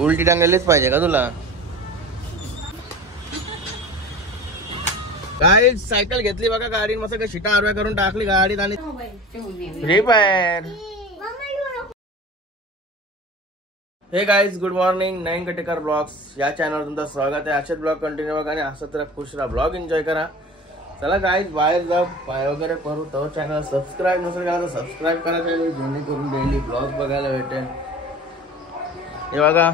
उलटी टांगलेलीच पाहिजे का तुला? काय सायकल घेतली बघा गाडी, मस्त काय शिटा आरव्या करून टाकली गाडीत आणि फ्री फायर. हे गाईज, गुड मॉर्निंग. नयन कटेकर ब्लॉग्स या चॅनलवर तुमचं स्वागत आहे. असेच ब्लॉग कंटिन्यू बघा आणि असं तर खुश राहा, ब्लॉग एन्जॉय करा. चला गाईज, बाहेर जाऊ, पाय वगैरे करू. तो चॅनल सबस्क्राईब नसेल करा तर सबस्क्राईब करा, जेणेकरून डेली ब्लॉग बघायला भेटेल. हे बघा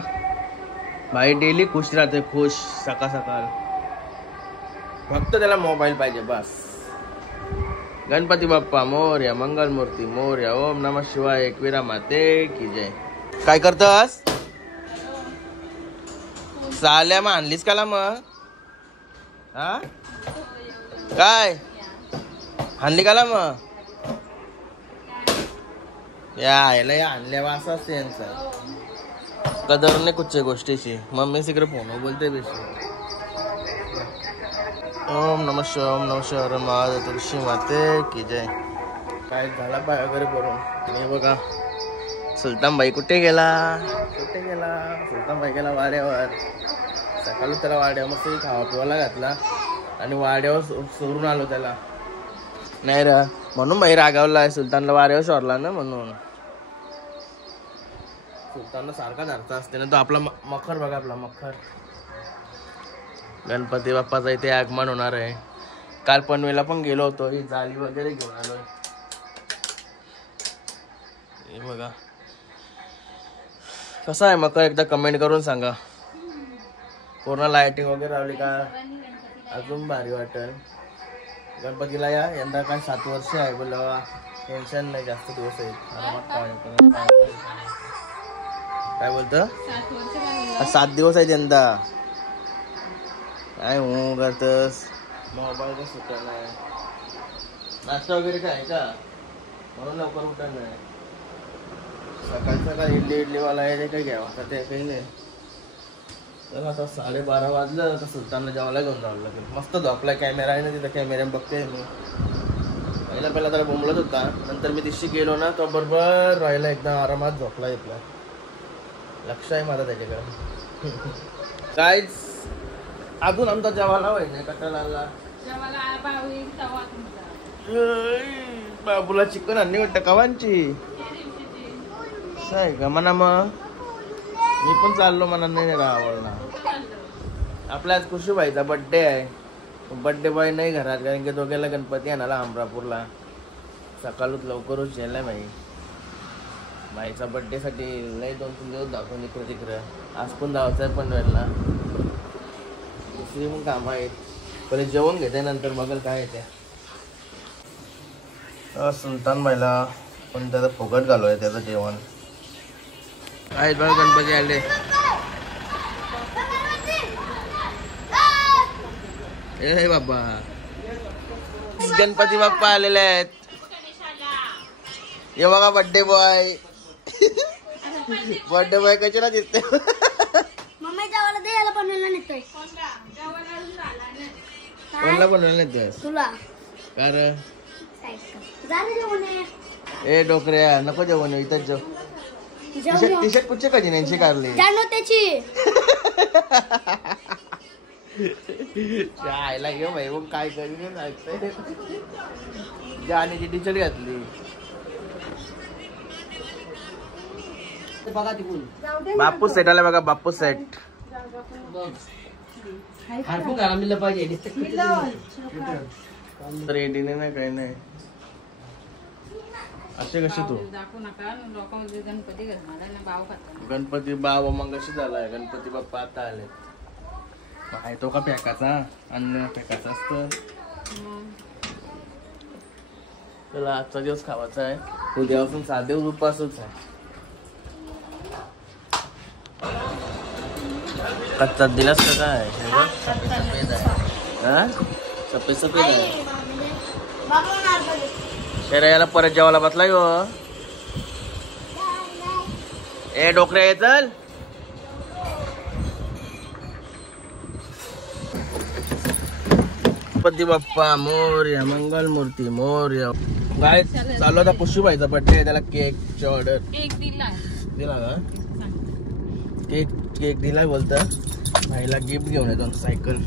भाई डेली खुश राहते, खुश सकाळ सकाळ. फक्त त्याला मोबाईल पाहिजे बस. गणपती बाप्पा मोरया, मंगल मूर्ती मोरया, ओम नमः शिवाय, एकविरा माते की जय. काय करतस? साल्या मग आणलीस काला मग? हा काय आणली काला मग? यायला या आणल्या असं असते यांचं कदर नाही कुठच्या गोष्टीची. मम्मी तिकडे फोन बोलते बेशी. ओम नमः शिवाय, ओम नमः शिवाय, माझ तुळशी माते की जय. काय झाला पाय वगैरे करून. हे बघा सुलतान भाई कुठे गेला? सुलतान भाई गेला वाड्यावर. सकाळी त्याला वाड्यावर मस्त खावा पिवायला घातला आणि वाड्यावर सोडून आलो त्याला. नाही रे, म्हणून भाई रागावला आहे. सुलतानला वाड्यावर सोडला ना म्हणून. सुलतानला सारखा धरता असते ना तो. आपला मखर बघा, आपला मखर. गणपती बाप्पाचा इथे आगमन होणार आहे. काल पनवेलला पण गेलो होतो, ही जाळी वगैरे घेऊन आलोय. हे बघा कसं आहे मकर, एकदा कमेंट करून सांगा. पूर्ण लाइटिंग वगैरे लावली का अजून भारी वाटेल. गणपतीला या यंदा काय 7 वर्ष आहे बोला, टेन्शन नाही, जास्त दिवस आहेत. काय बोलतं? 7 दिवस आहेत यंदा. काय हो करतस? मोबाईल का सुटला नाही. नाश्ता वगैरे काय आहे का? म्हणून लवकर उठत नाही. सकाळचा इडली वाला आहे ते काय घ्यावं आता, ते काही नाही. तर आता 12:30 वाजलं तर सुलतानला जेवायला घेऊन जावं लागेल. मस्त झोपला, कॅमेरा आहे ना तिथं, कॅमेऱ्यात बघते मी. पहिला त्याला बोंबलत होता, नंतर मी दिवशी गेलो ना तो बरोबर राहिला, एकदम आरामात झोपला. इथला लक्ष आहे माझा त्याच्याकडे. काय अजून आमचा जेवायला होय नाही कटाला. बाबूला चिकन आणली वाटतं कवांची आहे का म्हणा. मग मी पण चाललो, मला नाही आवडला. आपल्या आज खुशीबाईचा बड्डे आहे. बड्डे बॉय नाही घरात, कारण की तो गेला गणपती आणायला अमरापूरला. सकाळच लवकरच गेलाय भाई. बाईचा बड्डे साठी लय 2-3 दिवस दाखवून इकडे तिकडे. आज पण जायचं आहे पनवेलला. दुसरी पण कामं आहेत. पहिले जेवण घेते, नंतर बघेल काय येते. सुलतान बाईला पण त्याचा फुकट घालूय त्याचं जेवण. आहेत बघा गणपती आले. ए बाबा, गणपती बाप्पा आलेले आहेत. हे बघा बर्थडे बॉय. बर्थडे बॉय कशाला दिसते? कोणला बनवायला नेतोय तुला? कारण ए डोकऱ्या नको जेवण, इथंच जेव. टी शर्ट कुठचे कधी नाही काढले आयला घेऊ भाई. मग काय करीन ऐकतंय. जाणीची टी शर्ट घातली. बापू सेट आला बघा, बापू सेट. रेडी नाही काही नाही. असे कसे तू गणपती बाबा मग कशी झालाय? गणपती बाप्पा आता आले. आहे तो का पॅकाचा? अन्न पॅकाचा असतं. त्याला आजचा दिवस खावायचा आहे. उद्यापासून 7 दिवस उपासच आहे. कच्चा दिलास का काय? सफेद आहे. सफेद सफेद आहे. याला परत जेवायला बसला यो. ए डोकऱ्या ये चल. गणपती बाप्पा मोरया, मंगल मूर्ती मोरया. काय चालू होता पुष्पूबाईचा बर्थडे, त्याला केकची ऑर्डर दिला का? केक केक दिला बोलतं भाईला गिफ्ट घेऊन येतो सायकल.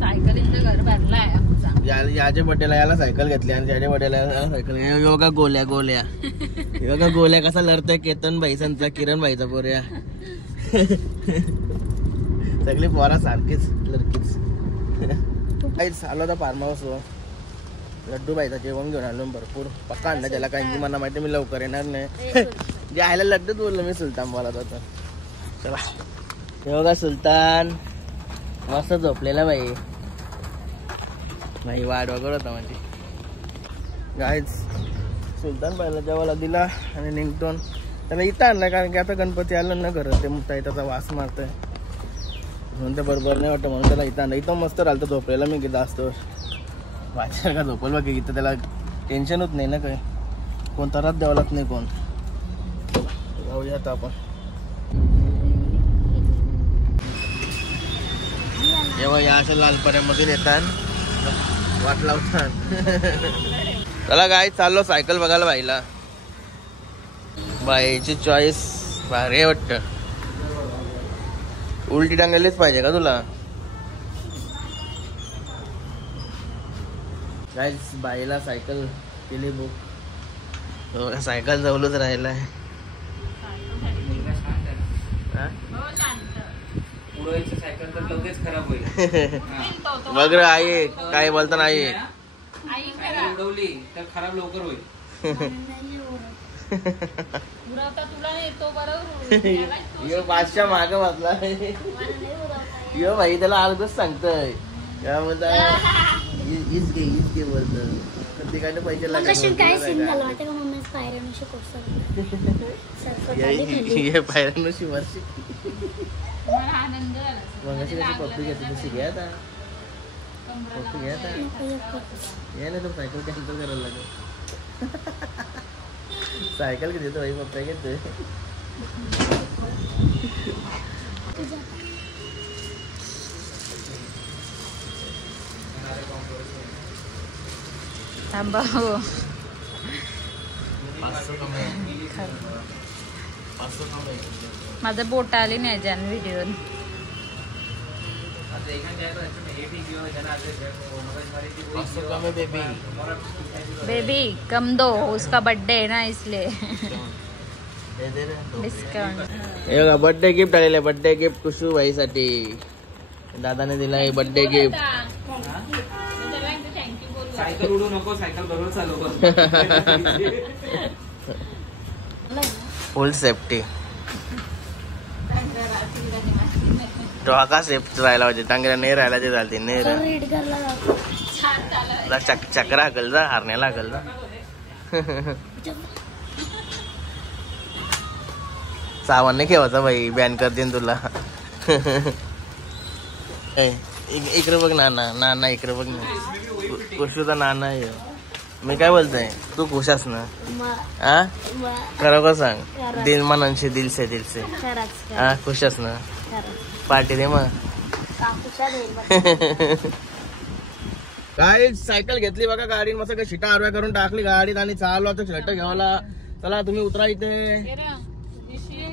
सायकलीचं घर भरलाय आमचा. याच्या बड्डेला याला सायकल घेतली आणि त्याच्या बड्डेला याला सायकल. योगा गोल्या गोल्या योगा गोल्या कसा लढतोय केतन भाईचा किरण भाईचा पोऱ्या. सगळी पोरा सारखीच लडकीच. काहीच आलो होता फार्म हाऊस. लड्डू भाईचा जेवण घेऊन आलो भरपूर. पक्का आणलं त्याला कारण मला माहिती मी लवकर येणार नाही. जे आयला लड्डूच बोललो मी. सुलतान बोलत होता. चला योगा सुलतान मस्त झोपलेला भाई. भाई वाट वगैरे होता माझी. गाईज सुलतान भाईला जेवायला दिला आणि निघतो. त्याला इथं आणलं कारण की आता गणपती आलं ना घरात ते मुक्ता त्याचा वास मारतोय म्हणून ते बरोबर नाही वाटतं म्हणून त्याला इथं आणलं. इथं मस्त राहिलं झोपलेला मी किती असतो वाचार का झोपल बघ. इथं त्याला टेन्शन होत नाही ना काही. कोण त्रास द्यावा लागत नाही कोण. जाऊया आता आपण. जेव्हा या अशा लालपऱ्यामधून येतात वाट लावतात. चला काय चाललो सायकल बघायला भाईला. बाईची चॉईस भारी वाटत. उलटी टांगलेलीच पाहिजे का तुला. गाईस बाईला सायकल केली बुक. सायकल जवळच राहिलाय. सायकल तर लगेच खराब होईल. बघ रे आई काय बोलता नाही. उडवली तर खराब लवकर होईल. यो बादशा माग बसला. यो भाई त्याला अर्धच सांगतोय काय बोलता. इस बोलत तिकडे पैसे लागले. पायऱ्यांशी वर्षी पप्पी घेते तशी घ्या आता. पप्पी घ्या आता. ये ना तो सायकल कॅन्सल करायला लागेल. सायकल किती देतो भाई पप्पा घेतोय. थांबा हो. माझं बोट आली नाही ज्यान व्हिडिओ. बेबी कम दो उसका बर्थडे है ना इसलिए डिस्काउंट. बर्थडे गिफ्ट आलेलं. बर्थडे गिफ्ट कुशू भाई साठी दादाने दिला आहे बर्थडे गिफ्ट. सायकल उडू नको. सायकल बरोबर चालव. फुल सेफ्टी. टोका सेफ्टी राहायला पाहिजे. टांगऱ्या नाही राहायला ते चालते. नाही चक्रा हकल जा. हारण्याला हकल जा. सामान नाही ठेवायचा भाई. बॅन करते तुला. इकडे बघ नाना. नाना इकडे बघ ना. कुशूचा नाना आहे. मी काय बोलतोय तू खुशास ना. हा खरोखर सांग. दिल मनांशी दिलसे दिलसे. हा खुशास ना. पार्टी दे मग. काय सायकल घेतली बघा गाडी. मस्त काय शिटा आडव्या करून टाकली गाडीत आणि चाललो आता शर्ट घ्यावाला. चला तुम्ही उतरा इथे.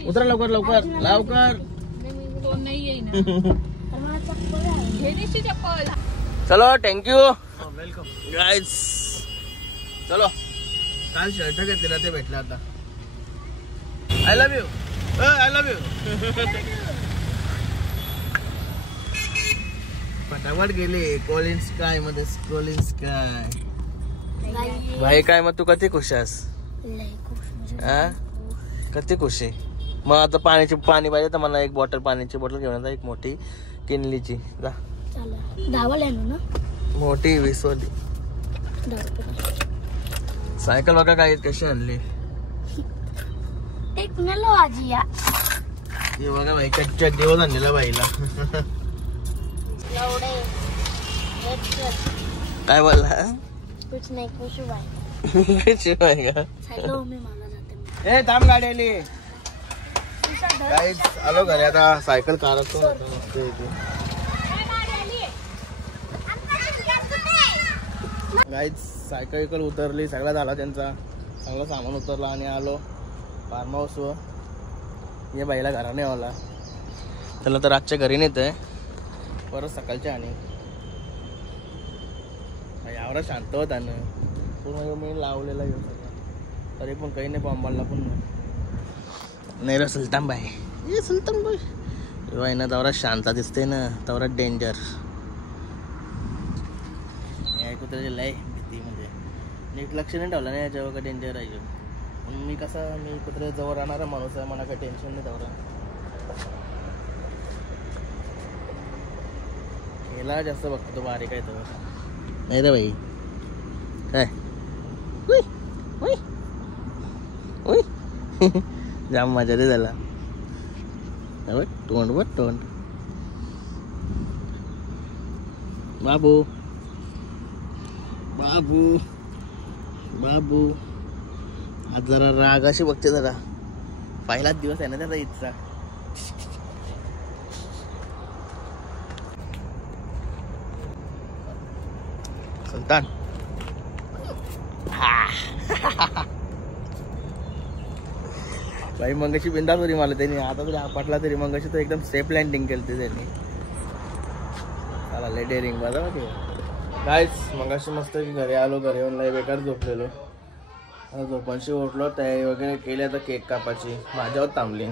उतरा लवकर लवकर लवकर. चलो थँक्यू गाईज. चलो काल शर्ट घेतलेला ते भेटला आता. I love you. I love you. फटाफट गेले कोलिन स्काय मध्ये. कोलिन स्काय भाई काय मग तू कधी खुश आहेस. कधी खुश आहे मग. आता पाणी पाहिजे तर मला एक बॉटल पाण्याची बॉटल घेऊन एक मोठी किनलीची. जा मोठी 20 वाली. सायकल बघा काय कशी आणली. हे बघा भाई कच्च्या दिवस आणलेला बाईला. काय बोलला. कुछ नाही खुशू बाई का. ए थांब गाडी आली. गाईज आलो घरी आता. सायकल काढतो. गाईज सायकल उतरली. सगळा झाला त्यांचा. सगळं सामान उतरला आणि आलो फार्म हाऊस वर. या बाईला घरा नाही आला, त्याला तर आजच्या घरी नेतंय परत सकाळच्या. आणि यावर शांत होता ना पूर्ण मी लावलेला येऊ सगळं, तरी पण काही नाही बॉम्बाला पण नाही रे सुलतान बाई. ये सुलतान बाई आहे ना, तवरा शांत दिसते ना, तवरा डेंजर. कुत्र्याची लय भीती, म्हणजे नीट लक्ष नाही ठेवलं नाही याच्यावर का डेंजर आहे. मी कसं मी कुत्र्या जवळ राहणारा माणूस आहे, मला काही टेन्शन नाही तवरा. याला जास्त बघतो तो बारीक आहे तो, नाही रे बाई काय जाम मजा रे झाला. तोंड बघ तोंड. बाबू बाबू बाबू आज जरा रागाशी बघते, जरा पहिलाच दिवस आहे ना त्याचा ईदचा. सुलतान बाई मंगाशी बिंदास होती मला त्यांनी, आता तरी आपटला तरी मंगाशी तो एकदम सेफ लँडिंग केली त्यांनी. चला लय डेअरिंग बघा गाईस. मंगाशी मस्त घरी आलो, घरी येऊन लय बेकार झोपलेलो. झोपांशी उठलो, तयारी वगैरे केली. आता केक कापायची माझ्यावर थांबली,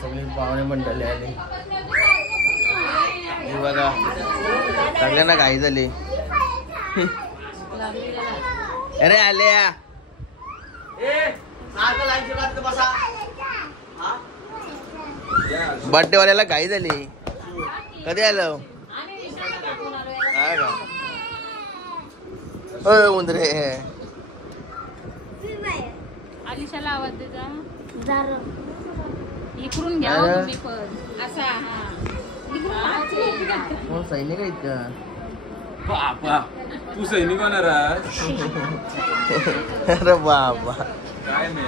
सगळी पाहुणे मंडळी आली. बघा सगळ्यांना घाई झाली. अरे आले बर्थडे वाल्याला घाई झाली. कधी आलो उंदरे. आलिशाला आवाज दे जा, इकडून घ्या तुम्ही पण असा. हा सैनिक आहेत का बाबा? तू सैनिक होणार आहेस? अरे बाबा काय नाही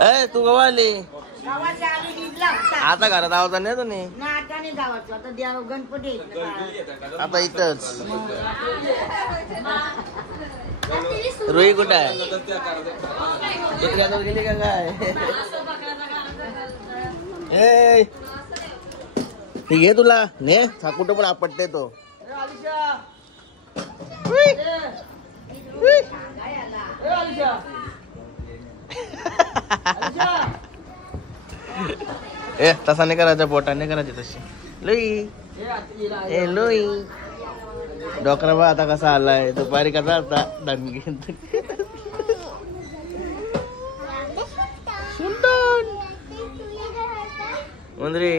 ए तू गवा आली आता घरात आवाज नाही तुम्ही आता इथंच. रोही कुठं आहे? गेली का काय? ए ठीक आहे तुला ने कुठं पण आपटते तो. ए तसा नाही करायचा, बोटा नाही करायची तशी. लुई ए लुई डोकरा बा आता कसा आलाय, दुपारी कसा आता दणगी. उंदरी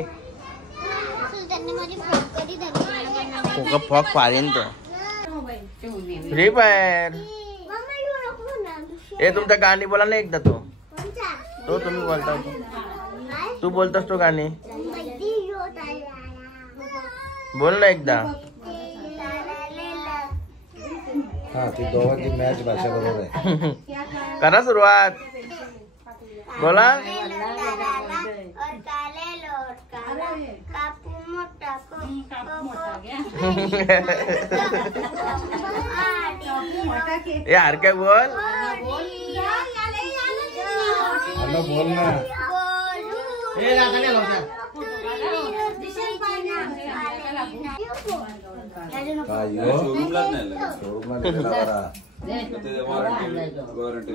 फॉक फारेन तो. फ्री फायर ए तुमचा गाणी बोला ना एकदा. तो तुम्ही बोलता, तू बोलतोस तो गाणी बोल ना एकदा. हा ती दोघांची मॅच भाषा बरोबर आहे. करा सुरुवात, बोला. यार काय बोल बोल ना. शोरूमलाच नाही लागला. शोरूमला नेलेला बरा. Warranty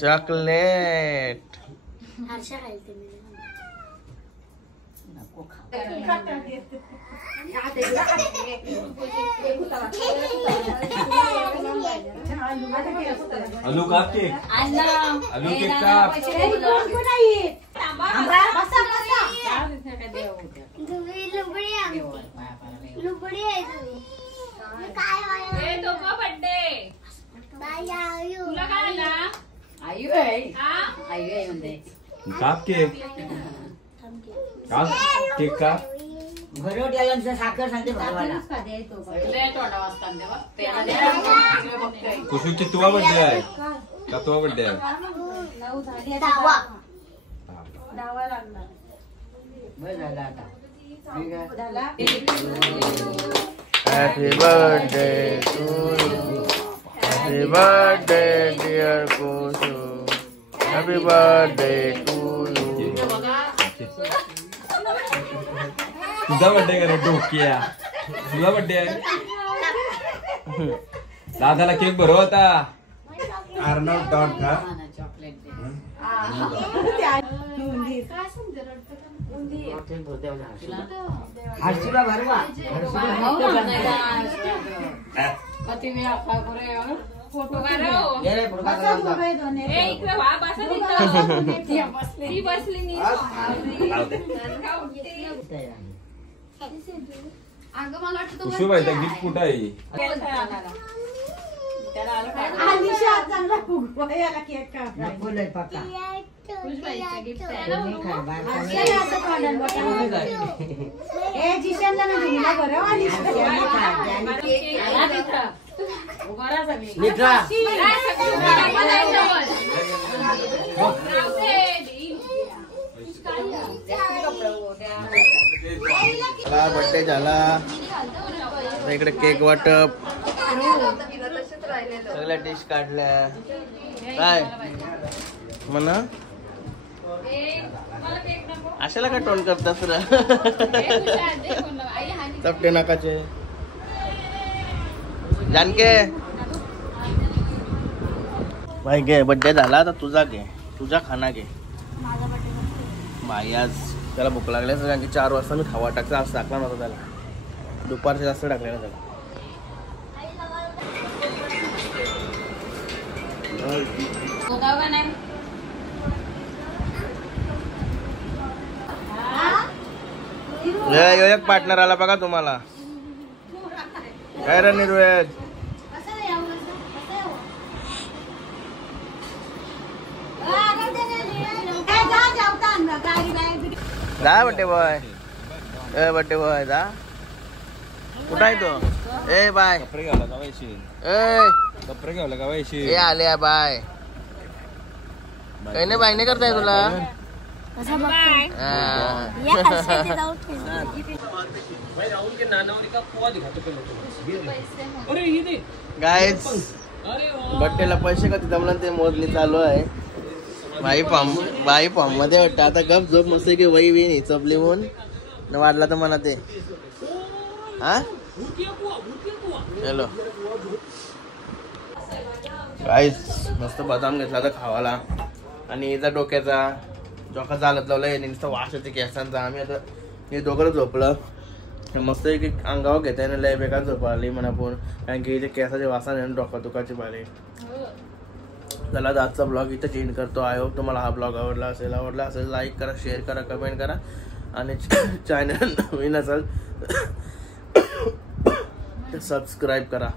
chocolate. आलू काप केक, आलू केक काप. काप केक, काप केक काप. साखर सांगते कुशूची तुझा बर्थडे आहे का? तुझा बर्थडे आहे. Happy birthday to you, happy birthday dear Kushu, happy birthday to you. तुझा बर्थडे का रे डोक्या? तुझा बर्थडे आहे. दादाला केक भरव होता. अर्नव डॉट का हर्षुला भरवा फोटो काढो. गेले पुढका करायला ए इकडे वा बसा तिथं. ती बसली नी. अगं मला वाटतं तो कुशू बाई गिफ्ट कुठं आहे? बोलले पक्का खुशबाईचा गिफ्ट आहे. तुम्ही खा बाहेर मित्रा बर्थडे झाला. इकडे केक वाटप, सगळ्या डिश काढल्या. काय म्हणा अशाला काय टोन करतात तुला? चपटे नाकाचे जानके भाई घे. बर्थडे झाला तर तुझा घे, तुझा खाना घे. बाई आज त्याला भूक लागली कारण की 4 वाजता मी खावा टाकला. आज टाकला नव्हता त्याला, दुपारच्या जास्त टाकलेला त्याला. एक पार्टनर आला बघा तुम्हाला. काय रे निर्वेद? जा बड्डे बॉय, ए बड्डे बॉय जा. कुठं आहे तो? ए बाय, कपडे घाला का वैशी? ए कपडे घाला का वैशी? ए आले बाय. काही नाही बाय नाही करताय तुला. गाईज बड्डेला पैसे कधी जमलं ते मोजणी चालू आहे. बाई फॉर्म मध्ये वाटतं आता. गप झोप मस्त की वही विनी चपली म्हणून वाढला तर म्हणा ते. हा हॅलो गाईज मस्त बदाम घेतला तर खावाला. आणि याचा डोक्याचा डोका चालत लावला. हे नुसतं वास येते केसांचा. आम्ही आता हे दोघं झोपलं मस्त एक अंगावर घेता ना. लय बेकार झोप आली म्हणा पण, कारण की इथे केसाचे वासाने डोका दुखाचे बाले. चला आजचा ब्लॉग इथं चेंज करतो. आय होप तुम्हाला हा ब्लॉग आवडला असेल लाईक करा, शेअर करा, कमेंट करा. आणि चॅनल नवीन असेल तर सबस्क्राईब करा.